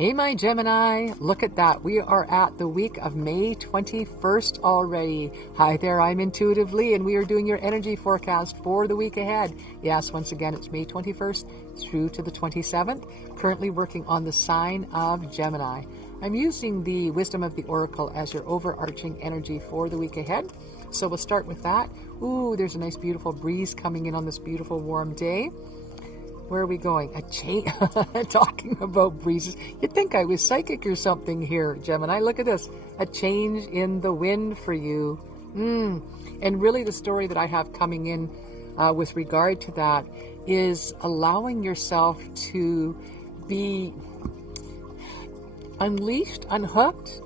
Hey, my Gemini, look at that. We are at the week of May 21st already. Hi there, I'm Intuitively, and we are doing your energy forecast for the week ahead. Yes, once again, it's May 21st through to the 27th, currently working on the sign of Gemini. I'm using the Wisdom of the Oracle as your overarching energy for the week ahead. So we'll start with that. Ooh, there's a nice beautiful breeze coming in on this beautiful warm day. Where are we going? Talking about breezes. You'd think I was psychic or something here, Gemini. Look at this. A change in the wind for you. And really the story that I have coming in with regard to that is allowing yourself to be unleashed, unhooked,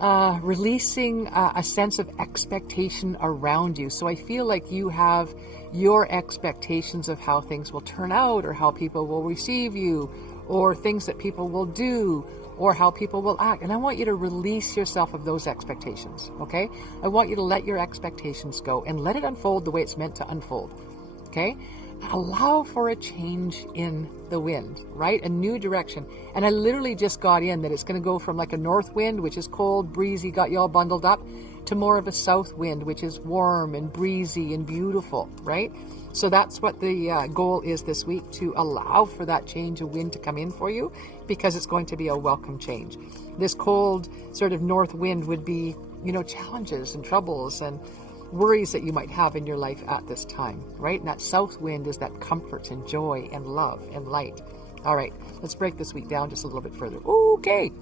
releasing a sense of expectation around you. So I feel like you have your expectations of how things will turn out, or how people will receive you, or things that people will do, or how people will act. And I want you to release yourself of those expectations, okay? I want you to let your expectations go and let it unfold the way it's meant to unfold, okay? Allow for a change in the wind, right? A new direction. And I literally just got in that it's going to go from like a north wind, which is cold, breezy, got you all bundled up, to more of a south wind, which is warm and breezy and beautiful, right? So that's what the goal is this week, to allow for that change of wind to come in for you, because it's going to be a welcome change. This cold sort of north wind would be, challenges and troubles and worries that you might have in your life at this time, right? And that south wind is that comfort and joy and love and light. All right, let's break this week down just a little bit further. Okay.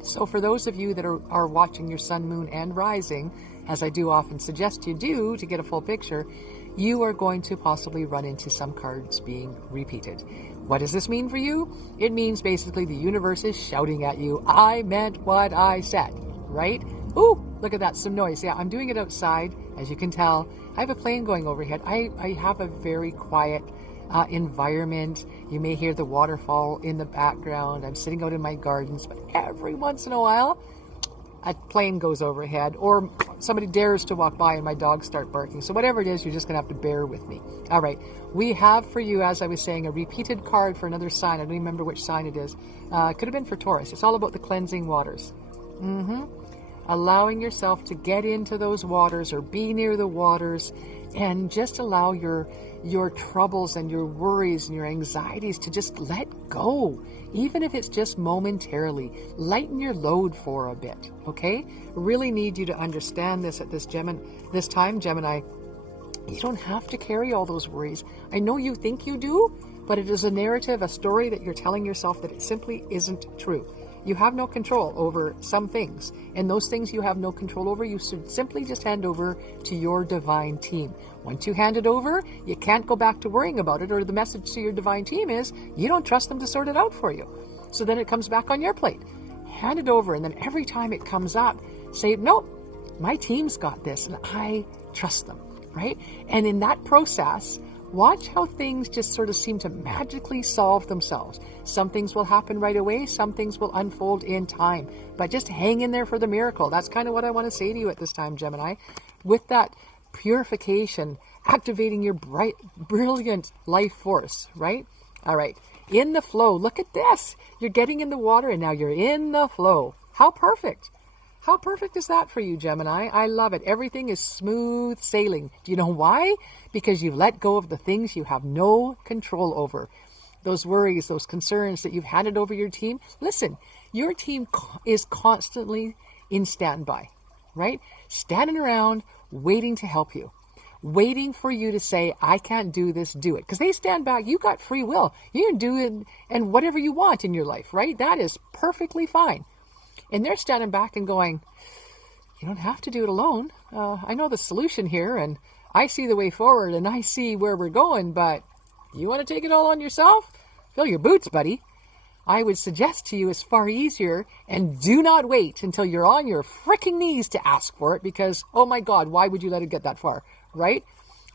So for those of you that are watching your sun, moon, and rising, as I do often suggest you do to get a full picture, you are going to possibly run into some cards being repeated. What does this mean for you? It means basically the universe is shouting at you, I meant what I said, right? Ooh, look at that, some noise. Yeah, I'm doing it outside, as you can tell. I have a plane going overhead. I have a very quiet environment. You may hear the waterfall in the background. I'm sitting out in my gardens, but every once in a while, a plane goes overhead, or somebody dares to walk by and my dogs start barking. So whatever it is, you're just going to have to bear with me. All right. We have for you, as I was saying, a repeated card for another sign. I don't even remember which sign it is. It could have been for Taurus. It's all about the cleansing waters. Allowing yourself to get into those waters or be near the waters, and just allow your troubles and your worries and your anxieties to just let go, even if it's just momentarily. Lighten your load for a bit, okay? Really need you to understand this at this time, Gemini. You don't have to carry all those worries. I know you think you do, but it is a narrative, a story that you're telling yourself that it simply isn't true. You have no control over some things, and those things you have no control over, you should simply just hand over to your divine team. Once you hand it over, you can't go back to worrying about it, or the message to your divine team is you don't trust them to sort it out for you. So then it comes back on your plate. Hand it over, and then every time it comes up, say, nope, my team's got this, and I trust them, right? And in that process, watch how things just sort of seem to magically solve themselves. Some things will happen right away. Some things will unfold in time. But just hang in there for the miracle. That's kind of what I want to say to you at this time, Gemini. With that purification, activating your bright, brilliant life force, right? All right. In the flow. Look at this. You're getting in the water and now you're in the flow. How perfect. How perfect is that for you, Gemini? I love it. Everything is smooth sailing. Do you know why? Because you've let go of the things you have no control over. Those worries, those concerns that you've handed over your team. Listen, your team is constantly in standby, right? Standing around, waiting to help you. Waiting for you to say, I can't do this, do it. Because they stand back. You got free will. You can do it and whatever you want in your life, right? That is perfectly fine. And they're standing back and going, you don't have to do it alone. I know the solution here, and I see the way forward, and I see where we're going, but you want to take it all on yourself? Fill your boots, buddy. I would suggest to you it's far easier, and do not wait until you're on your freaking knees to ask for it, because, oh my God, why would you let it get that far, right?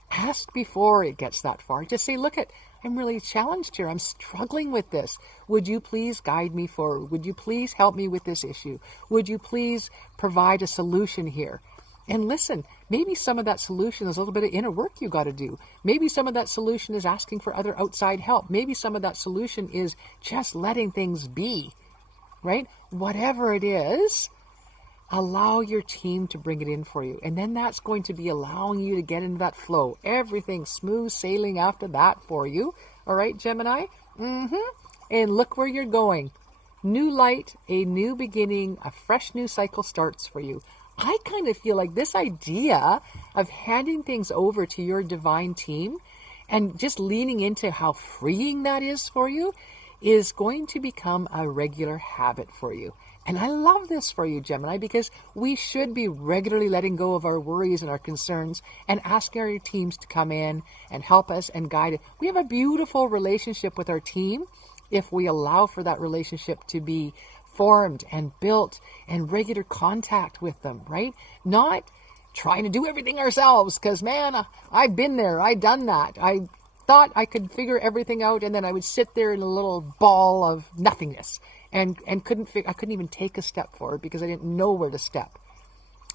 Ask before it gets that far. Just say, look, I'm really challenged here. I'm struggling with this. Would you please guide me forward? Would you please help me with this issue? Would you please provide a solution here? And listen, maybe some of that solution is a little bit of inner work you got to do. Maybe some of that solution is asking for other outside help. Maybe some of that solution is just letting things be, right? Whatever it is, allow your team to bring it in for you. And then that's going to be allowing you to get into that flow. Everything smooth sailing after that for you. All right, Gemini? And look where you're going. New light, a new beginning, a fresh new cycle starts for you. I kind of feel like this idea of handing things over to your divine team and just leaning into how freeing that is for you is going to become a regular habit for you. And I love this for you, Gemini, because we should be regularly letting go of our worries and our concerns and asking our teams to come in and help us and guide it. We have a beautiful relationship with our team if we allow for that relationship to be formed and built and regular contact with them, right? Not trying to do everything ourselves, because man, I've been there, I've done that. I thought I could figure everything out, and then I would sit there in a little ball of nothingness and I couldn't even take a step forward because I didn't know where to step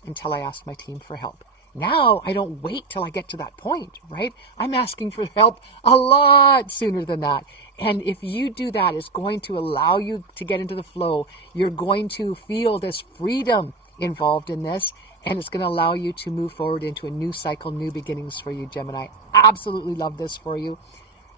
until I asked my team for help. Now I don't wait till I get to that point, right? I'm asking for help a lot sooner than that. And if you do that, it's going to allow you to get into the flow. You're going to feel this freedom involved in this, and it's going to allow you to move forward into a new cycle, new beginnings for you, Gemini. Absolutely love this for you.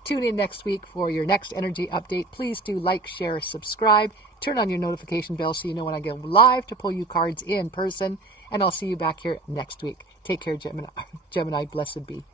Tune in next week for your next energy update. Please do like, share, subscribe, turn on your notification bell so you know when I go live to pull you cards in person, and I'll see you back here next week. Take care, Gemini. Gemini, blessed be.